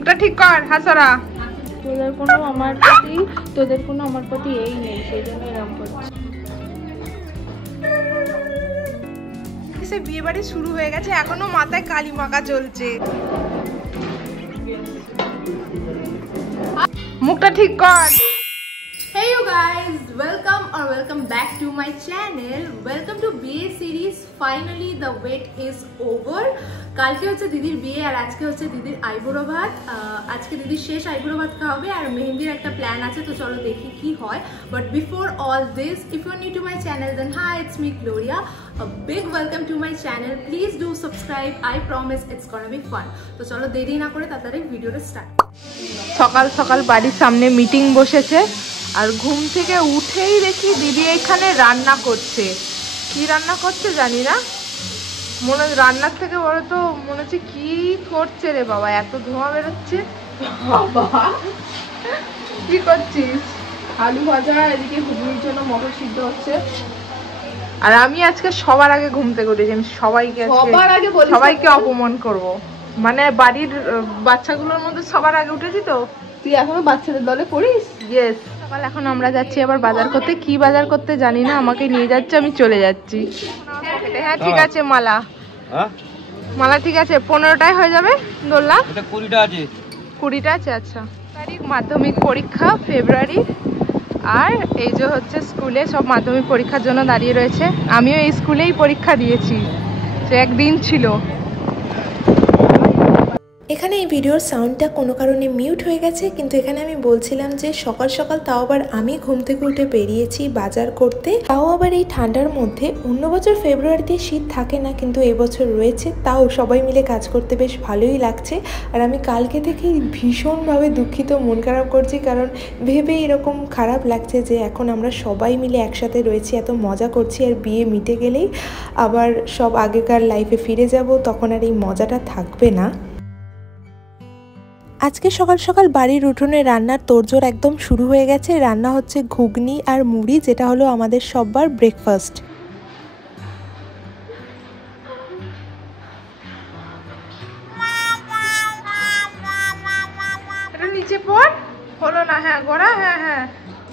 ওটা ঠিক কর হাসরা। তোদের কোনো আমার প্রতি এই নেই, সেই জন্য এরকম করছে। বিয়ে বাড়ি শুরু হয়ে গেছে, এখনো মাথায় কালি মাখা চলছে। মুখটা ঠিক কর। Hey you guys, welcome back to my channel. Welcome to BA series. Finally the wait is over. কালকে হচ্ছে দিদির বিয়ে আর আজকে হচ্ছে দিদির আইবুড়ো ভাত। আজকে দিদির শেষ আইবুড়ো ভাত খাওয়া হবে আর মেহেন্দির একটা প্ল্যান আছে, তো চলো দেখি কি হয়। But before all this, if you are new to my channel, then hi, it's me Gloria. A big welcome to my channel. Please do subscribe. I promise it's gonna be fun. তো চলো দেরি না করে তাড়াতাড়ি ভিডিওটা start. সকাল সকাল বাড়ির সামনে মিটিং বসেছে আর ঘুম থেকে উঠেই দেখি দিদি এখানে রান্না করছে। কি রান্না করছে জানি না, মনে রান্নার থেকে বড় তো মনে হচ্ছে কি করছে রে বাবা, এত ধোঁয়া বেরোচ্ছে। কি করছিস? আলু ভাজা, এদিকে ঘুগনির জন্য মটর সিদ্ধ হচ্ছে। আর আমি আজকে সবার আগে ঘুম থেকে উঠেছি, আমি সবাইকে অপমান করব, মানে বাড়ির বাচ্চাগুলোর মধ্যে সবার আগে উঠেছি। তো তুই এখনো বাচ্চাদের দলে পড়িস? ইয়েস। সকাল এখন আমরা যাচ্ছি আবার বাজার করতে, কি বাজার করতে জানি না, আমাকে নিয়ে যাচ্ছে, আমি চলে যাচ্ছি। হ্যাঁ ঠিক আছে, মালা ঠিক আছে, 15টায় হয়ে যাবে দোলনা। 20টা আছে। আচ্ছা, তারিখ মাধ্যমিক পরীক্ষা ফেব্রুয়ারি। আর এই যে হচ্ছে স্কুলে সব মাধ্যমিক পরীক্ষার জন্য দাঁড়িয়ে রয়েছে। আমিও এই স্কুলেই পরীক্ষা দিয়েছি, তো একদিন ছিল। এখানে এই ভিডিওর সাউন্ডটা কোনো কারণে মিউট হয়ে গেছে, কিন্তু এখানে আমি বলছিলাম যে সকাল সকাল তাও আবার আমি ঘুম থেকে উঠে বেরিয়েছি বাজার করতে, তাও আবার এই ঠান্ডার মধ্যে। অন্য বছর ফেব্রুয়ারিতে শীত থাকে না, কিন্তু এবছর রয়েছে, তাও সবাই মিলে কাজ করতে বেশ ভালোই লাগছে। আর আমি কালকে থেকেই ভীষণভাবে দুঃখিত, মন খারাপ করছি, কারণ ভেবে এরকম খারাপ লাগছে যে এখন আমরা সবাই মিলে একসাথে রয়েছি, এত মজা করছি, আর বিয়ে মিটে গেলেই আবার সব আগেকার লাইফে ফিরে যাব, তখন আর এই মজাটা থাকবে না। আজকে সকাল সকাল বাড়ির উঠোনে রান্নার তোড়জোড় একদম শুরু হয়ে গেছে। রান্না হচ্ছে ঘুগনি আর মুড়ি, যেটা হলো আমাদের সববার ব্রেকফাস্ট। এটা নিচে পড়, হলো না। হ্যাঁ গোড়া, হ্যাঁ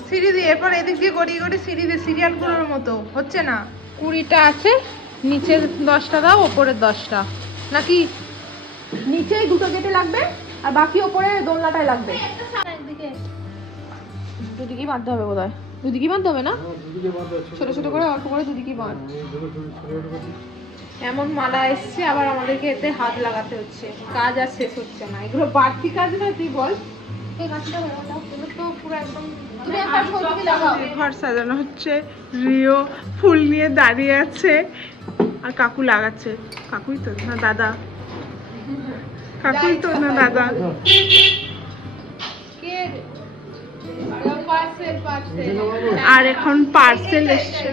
সিঁড়ি দিয়ে, এরপর এদিক দিয়ে গড়িয়ে গড়িয়ে সিঁড়ি দিয়ে, সিরিয়ালগুলোর মতো হচ্ছে না। 20টা আছে, নিচের 10টা দাও, ওপরের 10টা নাকি? নিচে দুটো গেটে লাগবে আর বাকি ওপরে দোলনাটায় লাগবে। দুদিকেই বাঁধতে হবে বোধ হয়। দুদিকেই বাঁধতে হবে না, ছোট ছোট করে অল্প করে দুদিকেই বাঁধ। এমন মালা এসছে, আবার আমাদেরকে এতে হাত লাগাতে হচ্ছে, কাজ আর শেষ হচ্ছে না। এগুলো বাড়তি কাজ না, তুই বল। এই কাজটা তো পুরো একদম ঘর সাজানো হচ্ছে, রিও ফুল নিয়ে দাঁড়িয়ে আছে আর কাকু লাগাচ্ছে। কাকুই তো না দাদা, কাকুই তো না দাদা। আর এখন পার্সেল এসছে।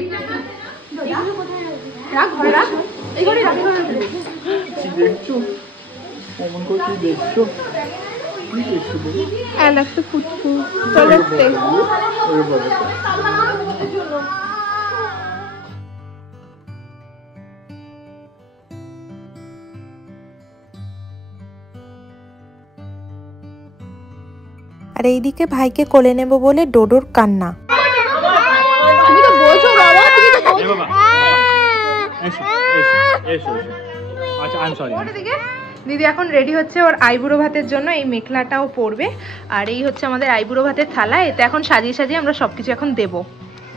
আর এইদিকে ভাইকে কোলে নেব বলে ডোডোর কান্না। দিদি এখন রেডি হচ্ছে ওর আইবুড়ো ভাতের জন্য, এই মেখলাটাও পরবে। আর এই হচ্ছে আমাদের আইবুড়ো ভাতের থালা, এতে এখন সাজিয়ে সাজিয়ে আমরা সবকিছু এখন দেবো।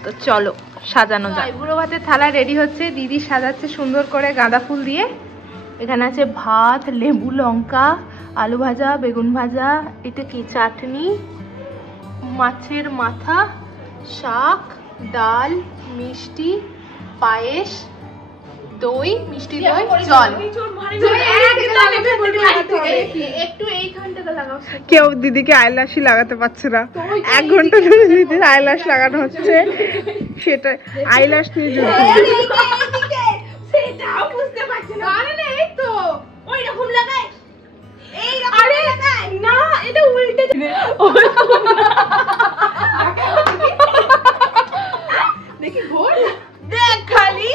তো চলো সাজানো যায়। আইবুড়ো ভাতের থালা রেডি হচ্ছে, দিদি সাজাচ্ছে সুন্দর করে গাঁদা ফুল দিয়ে। এখানে আছে ভাত, লেবু, লঙ্কা, আলু ভাজা, বেগুন ভাজা, এটা কি চাটনি, মাছের মাথা, শাক, ডাল, মিষ্টি, পায়েস, দই, মিষ্টি দই, জল। কেউ দিদিকে আইল্যাশই লাগাতে পারছে না, 1 ঘন্টা ধরে দিদির আইল্যাশ লাগানো হচ্ছে, সেটা আইল্যাশ নিয়ে দেখি ঘোর দেখ খালি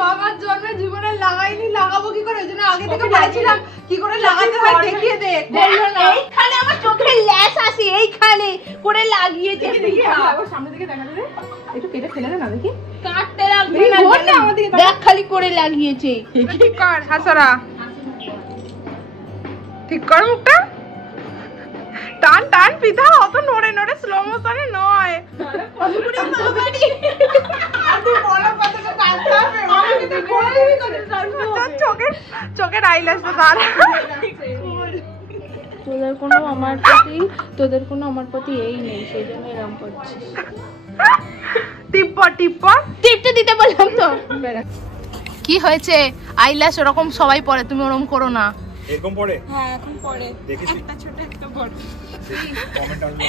বাবার জন্য জীবনে লাগাইনি, লাগাবো কি করে? ওই জন্য আগে থেকে বলেছিলাম কি করে লাগাতে হয় দেখিয়ে দে। বললো না এইখানে আমার চোখের ল্যাস আসে, এইখানে করে লাগিয়েছে। সামনে থেকে দেখা যাবে, একটু কেটে ফেলে দে না দেখি। কাটতে লাগবে না, দেখ খালি করে লাগিয়েছে। ঠিক কর হাসরা, ঠিক কর মুখটা, টান টান পিঠা, অত নড়ে নড়ে স্লো মোশনে নয়। চোখের আইল্যাশ তো তার। তোদের কোনো আমার প্রতি এই নেই, সেই জন্য এরকম করছিস। টিপটা দিতে বললাম তো। কি হয়েছে? আইল্যাশ ওরকম সবাই পরে, তুমি ওরকম করো না। এরকম পড়ে? হ্যাঁ এখন পরে দেখেছি একটা ছোট একটা বড়। কমেন্ট আসবে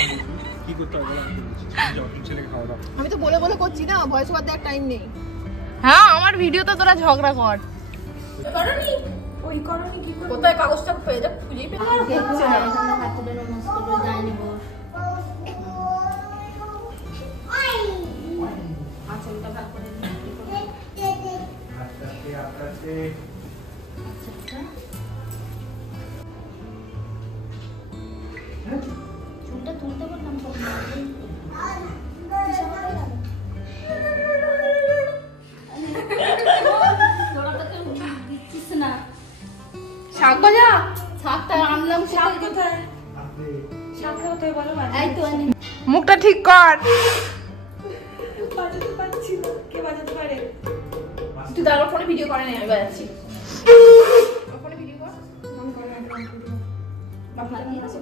কি করতে হবে বলো, আমি বলছি যখন ছেলেকে খাওয়া দাও। আমি তো বলে বলে করছি না, ভয়েস ওভার দেওয়ার টাইম নেই। হ্যাঁ আমার ভিডিওতে তোরা ঝগড়া কর। করনি ওই করনি কি করে? কোথায় কাগজটা পেয়ে যা, খুঁজেই পেতে না। চুলটা তুলতে পারতাম দিচ্ছিস না। শাক ভাজা, শাকটা আনলাম, শাক কোথায়? শাক কোথায় বলো? এই তো মুখটা ঠিক কর। বাজাতে পারছি না, কে বাজাতে পারে? তুই দাঁড়া, ফোনে ভিডিও করে নে, আমি বাজাচ্ছি। ফোনে ভিডিও কর, মন করে না। বাবা নিয়ে আসো।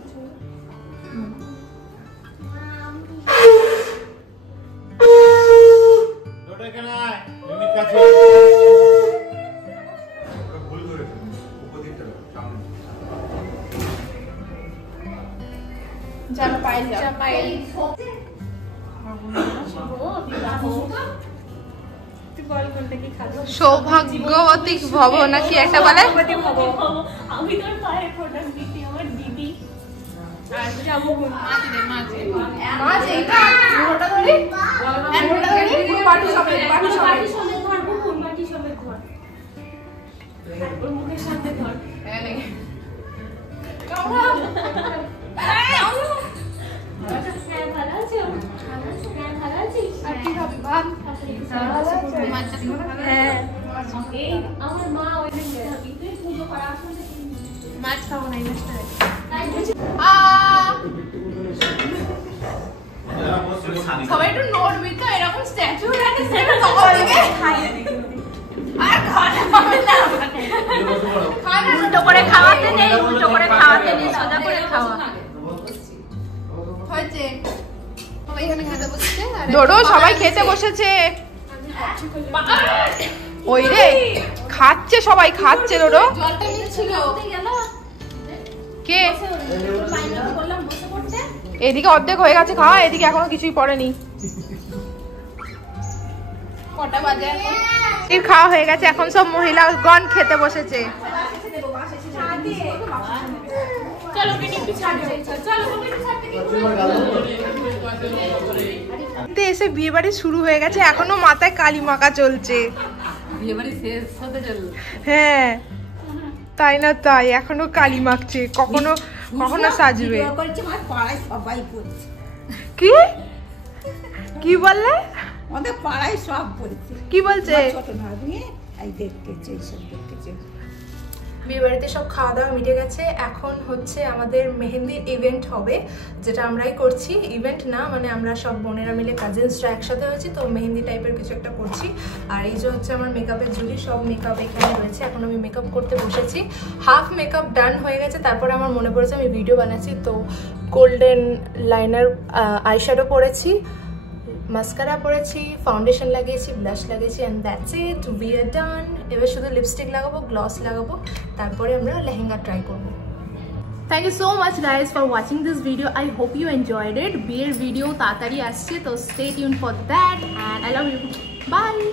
সৌভাগ্যবতী ভব নাকি একটা বলে। আমি তোর পায়ে প্রোডাক্ট দিতে আমার দিদি। মাছ এইটা মোটা ধরে, মোটা ধরে পুরো বাটি সমেত, বাটি সমেত। ধর বুন, বাটি সমেত ধর। ওর মুখের সামনে ধর। ভালো আছো? ভালো আছিস? আর কি হবে? ভাত। হ্যাঁ এই আমার মা ওই দিন থাকি, তুই পুজো করার সময় মাছ খাবো না, এই মাছটা। সবাই একটু নড়বি তো, এরকম স্ট্যাচু রাখিস তখন থেকে খাইয়ে দিবি। আর খাওয়াতে হবে না, উল্টো করে খাওয়াতে নেই, উল্টো করে খাওয়াতে নেই, সোজা করে খাওয়া। হয়েছে। সবাই এখানে খেতে বসেছে। ডোডো সবাই খেতে বসেছে। ওই রে খাচ্ছে, সবাই খাচ্ছে। ডোডো জলটা নিচ্ছিল। কে? বললাম বসে পড়তে। এদিকে অর্ধেক হয়ে গেছে খাওয়া, এদিকে এখনো কিছুই পড়েনি। কটা বাজে এখন? এর খাওয়া হয়ে গেছে, এখন সব মহিলাগণ খেতে বসেছে। চলো কেটে একটু ছাড় দে, চলো কেটে ছাড়তে তে এসে বিয়ে বাড়ি শুরু হয়ে গেছে, এখনো মাথায় কালি মাখা চলছে। বিয়ে বাড়ি শেষ হতে চলল। হ্যাঁ তাই না, তাই এখনো কালি মাখছে, কখনো কখনো সাজবে। কি কি বললে? আমাদের পাড়ায় সব বলছে, কি বলছে? ছোট ভাবি এই দেখতেছে, এইসব দেখতেছে। বিয়ে বাড়িতে সব খাওয়া দাওয়া মিটে গেছে, এখন হচ্ছে আমাদের মেহেন্দির ইভেন্ট হবে, যেটা আমরাই করছি। ইভেন্ট না মানে আমরা সব বোনেরা মিলে কাজিনসরা একসাথে হয়েছি, তো মেহেন্দি টাইপের কিছু একটা করছি। আর এই যে হচ্ছে আমার মেকআপের ঝুলি, সব মেকআপ এখানে রয়েছে। এখন আমি মেকআপ করতে বসেছি, হাফ মেকআপ ডান হয়ে গেছে। তারপরে আমার মনে পড়েছে আমি ভিডিও বানাচ্ছি, তো গোল্ডেন লাইনার আইশ্যাডো পরেছি, মাস্কারা পরেছি, ফাউন্ডেশন লাগিয়েছি, ব্লাশ লাগিয়েছি, and that's it, we are done. এবার শুধু লিপস্টিক লাগাবো, গ্লস লাগাবো, তারপরে আমরা লেহেঙ্গা ট্রাই করবো। Thank you so much guys for watching this video. I hope you enjoyed it. বিয়ের ভিডিও তাড়াতাড়ি আসছে, তো stay tuned for that and I love you. Bye.